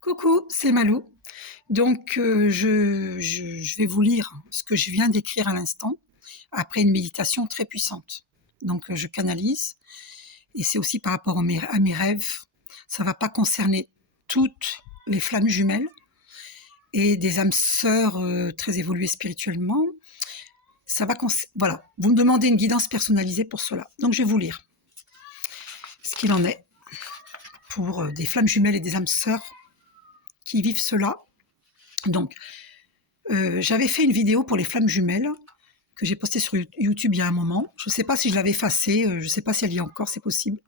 Coucou, c'est Malou. Donc, je vais vous lire ce que je viens d'écrire à l'instant, après une méditation très puissante. Donc, je canalise, et c'est aussi par rapport à mes rêves. Ça va pas concerner toutes les flammes jumelles et des âmes sœurs très évoluées spirituellement. Voilà, vous me demandez une guidance personnalisée pour cela. Donc, je vais vous lire ce qu'il en est pour des flammes jumelles et des âmes sœurs qui vivent cela. Donc, j'avais fait une vidéo pour les flammes jumelles que j'ai postée sur YouTube il y a un moment. Je ne sais pas si je l'avais effacée, je ne sais pas si elle y est encore, c'est possible.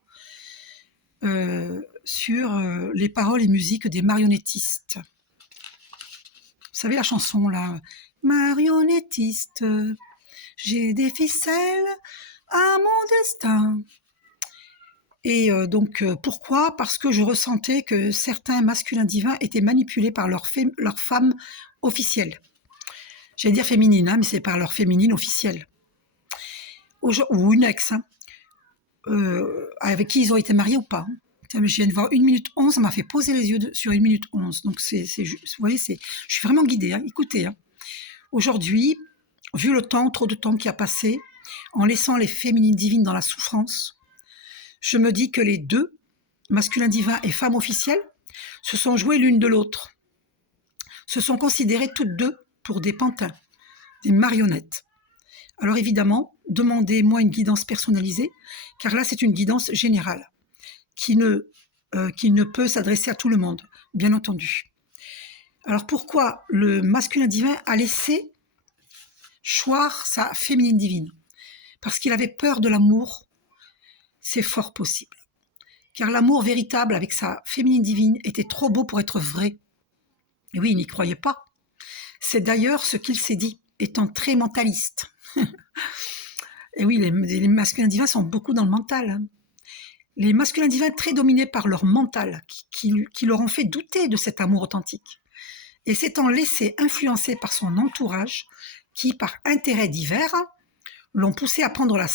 Sur les paroles et musiques des marionnettistes. Vous savez la chanson là, marionnettiste, j'ai des ficelles à mon destin. Et donc pourquoi? Parce que je ressentais que certains masculins divins étaient manipulés par leur femme officielle. J'allais dire féminine, hein, mais c'est par leur féminine officielle. Ou une ex, hein, avec qui ils ont été mariés ou pas. Tiens, mais je viens de voir 1 minute 11, ça m'a fait poser les yeux sur 1 minute 11. Donc, vous voyez, je suis vraiment guidée. Hein, écoutez, hein. Aujourd'hui, vu le temps, trop de temps qui a passé, en laissant les féminines divines dans la souffrance, je me dis que les deux, masculin divin et femme officielle, se sont jouées l'une de l'autre, se sont considérées toutes deux pour des pantins, des marionnettes. Alors évidemment, demandez-moi une guidance personnalisée, car là c'est une guidance générale, qui ne peut s'adresser à tout le monde, bien entendu. Alors pourquoi le masculin divin a laissé choir sa féminine divine? Parce qu'il avait peur de l'amour, c'est fort possible. Car l'amour véritable avec sa féminine divine était trop beau pour être vrai. Et oui, il n'y croyait pas. C'est d'ailleurs ce qu'il s'est dit, étant très mentaliste. Et oui, les masculins divins sont beaucoup dans le mental. Hein. Les masculins divins très dominés par leur mental, qui leur ont fait douter de cet amour authentique. Et s'étant laissés influencer par son entourage, qui, par intérêts divers, l'ont poussé à prendre la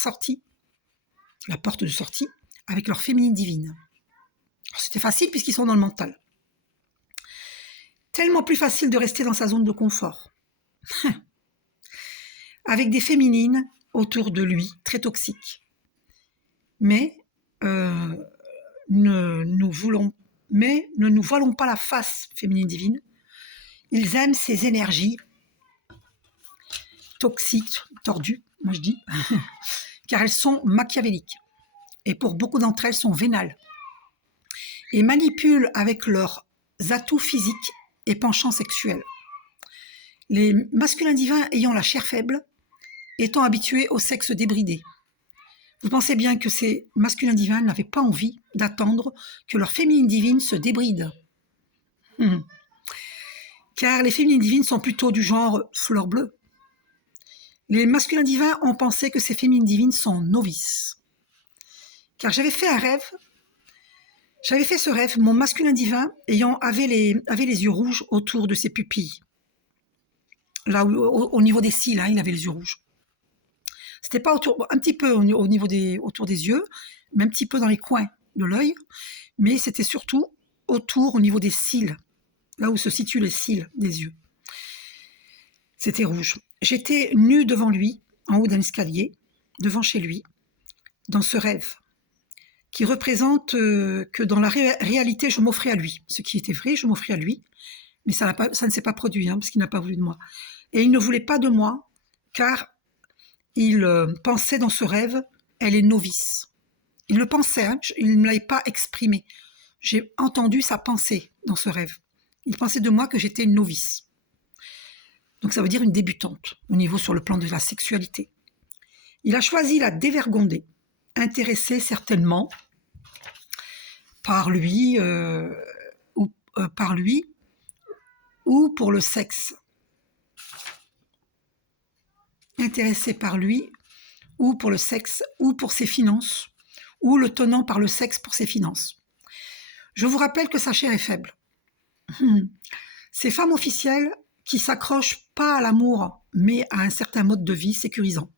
porte de sortie, avec leur féminine divine. Alors, c'était facile puisqu'ils sont dans le mental. Tellement plus facile de rester dans sa zone de confort. Avec des féminines autour de lui, très toxiques. Mais ne nous voilons pas la face féminine divine. Ils aiment ces énergies toxiques, tordues, moi je dis, car elles sont machiavéliques. Et pour beaucoup d'entre elles, sont vénales. Et manipulent avec leurs atouts physiques et penchants sexuels. Les masculins divins ayant la chair faible, étant habitués au sexe débridé. Vous pensez bien que ces masculins divins n'avaient pas envie d'attendre que leur féminine divine se débride. Car les féminines divines sont plutôt du genre fleur bleue. Les masculins divins ont pensé que ces féminines divines sont novices. Car j'avais fait ce rêve, mon masculin divin avait les yeux rouges autour de ses pupilles. Là, au niveau des cils, hein, il avait les yeux rouges. C'était pas un petit peu autour des yeux, mais un petit peu dans les coins de l'œil, mais c'était surtout au niveau des cils, là où se situent les cils des yeux. C'était rouge. J'étais nue devant lui, en haut d'un escalier, devant chez lui, dans ce rêve, qui représente que dans la réalité, je m'offrais à lui. Ce qui était vrai, je m'offrais à lui, mais ça ne s'est pas produit, hein, parce qu'il n'a pas voulu de moi. Et il ne voulait pas de moi, car il pensait dans ce rêve, elle est novice. Il le pensait, hein, il ne me l'avait pas exprimé. J'ai entendu sa pensée dans ce rêve. Il pensait de moi que j'étais une novice. Donc ça veut dire une débutante, au niveau sur le plan de la sexualité. Il a choisi la dévergonder, intéressée certainement par lui, ou pour le sexe. Intéressée par lui, ou pour le sexe, ou pour ses finances, ou le tenant par le sexe pour ses finances. Je vous rappelle que sa chair est faible. Ces femmes officielles qui s'accrochent pas à l'amour, mais à un certain mode de vie sécurisant.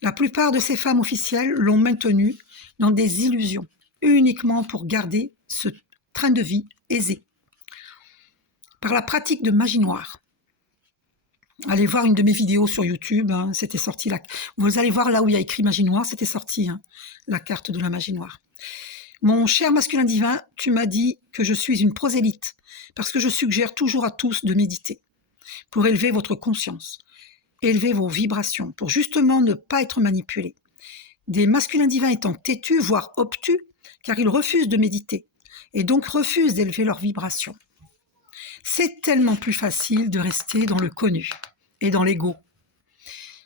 La plupart de ces femmes officielles l'ont maintenue dans des illusions, uniquement pour garder ce train de vie aisé. par la pratique de magie noire. Allez voir une de mes vidéos sur YouTube, hein, c'était sorti là. Vous allez voir là où il y a écrit magie noire, c'était sorti, hein, la carte de la magie noire. Mon cher masculin divin, tu m'as dit que je suis une prosélyte, parce que je suggère toujours à tous de méditer, pour élever votre conscience, élever vos vibrations, pour justement ne pas être manipulés. Des masculins divins étant têtus, voire obtus, car ils refusent de méditer, et donc refusent d'élever leurs vibrations. C'est tellement plus facile de rester dans le connu et dans l'ego.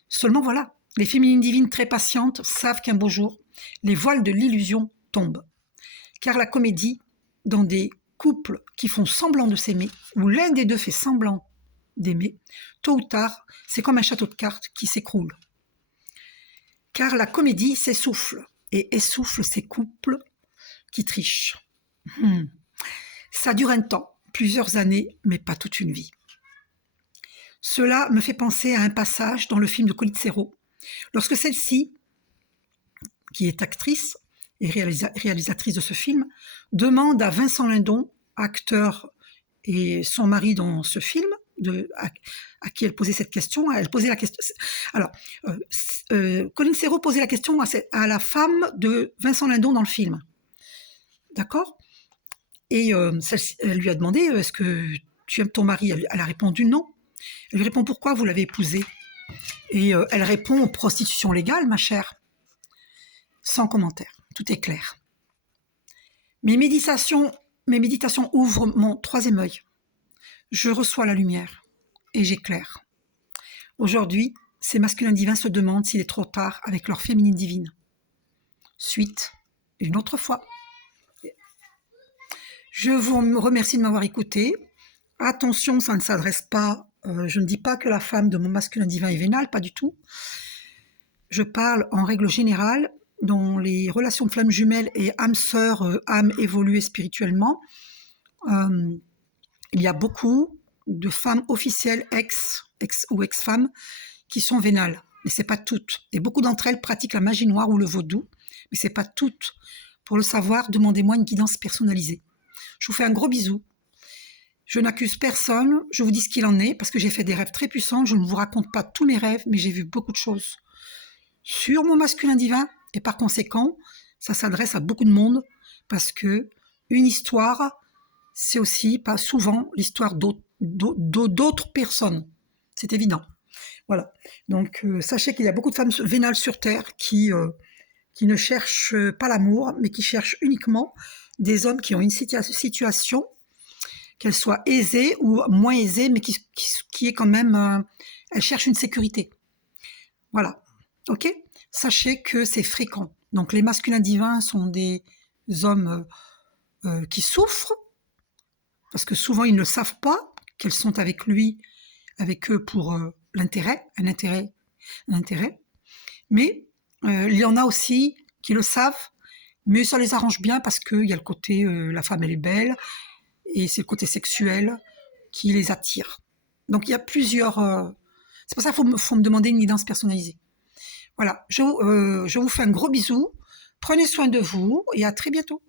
Seulement voilà, les féminines divines très patientes savent qu'un beau jour, les voiles de l'illusion tombent. Car la comédie, dans des couples qui font semblant de s'aimer, où l'un des deux fait semblant d'aimer, tôt ou tard, c'est comme un château de cartes qui s'écroule. Car la comédie s'essouffle et essouffle ces couples qui trichent. Ça dure un temps, plusieurs années, mais pas toute une vie. Cela me fait penser à un passage dans le film de Colin Serrault, lorsque celle-ci, qui est actrice et réalisatrice de ce film, demande à Vincent Lindon, acteur et son mari dans ce film, à qui elle posait cette question. Elle posait la question. Alors, Colin Serrault posait la question à la femme de Vincent Lindon dans le film. D'accord ? Et elle lui a demandé, est-ce que tu aimes ton mari ? Elle a répondu non. Elle lui répond, pourquoi vous l'avez épousé ? Et elle répond, prostitution légale, ma chère. Sans commentaire, tout est clair. Mes méditations ouvrent mon troisième œil. Je reçois la lumière et j'éclaire. Aujourd'hui, ces masculins divins se demandent s'il est trop tard avec leur féminine divine. Suite, une autre fois. Je vous remercie de m'avoir écouté. Attention, ça ne s'adresse pas, je ne dis pas que la femme de mon masculin divin est vénale, pas du tout. Je parle en règle générale dans les relations de flammes jumelles et âme-sœur, âme évoluée spirituellement. Il y a beaucoup de femmes officielles, ex ou ex-femmes, qui sont vénales, mais ce n'est pas toutes. Et beaucoup d'entre elles pratiquent la magie noire ou le vaudou, mais ce n'est pas toutes. Pour le savoir, demandez-moi une guidance personnalisée. Je vous fais un gros bisou. Je n'accuse personne, je vous dis ce qu'il en est, parce que j'ai fait des rêves très puissants. Je ne vous raconte pas tous mes rêves, mais j'ai vu beaucoup de choses sur mon masculin divin, et par conséquent, ça s'adresse à beaucoup de monde, parce que une histoire, c'est aussi pas souvent l'histoire d'autres personnes. C'est évident. Voilà. Donc, sachez qu'il y a beaucoup de femmes vénales sur Terre qui ne cherchent pas l'amour, mais qui cherchent uniquement des hommes qui ont une situation, qu'elle soit aisée ou moins aisée, mais qui est quand même... elles cherchent une sécurité. Voilà. Ok ? Sachez que c'est fréquent. Donc, les masculins divins sont des hommes qui souffrent, parce que souvent, ils ne savent pas qu'elles sont avec eux pour l'intérêt, un intérêt. Mais il y en a aussi qui le savent, mais ça les arrange bien parce qu'il y a le côté, la femme elle est belle, et c'est le côté sexuel qui les attire. Donc il y a plusieurs... c'est pour ça qu'il faut me demander une guidance personnalisée. Voilà, je vous fais un gros bisou, prenez soin de vous et à très bientôt.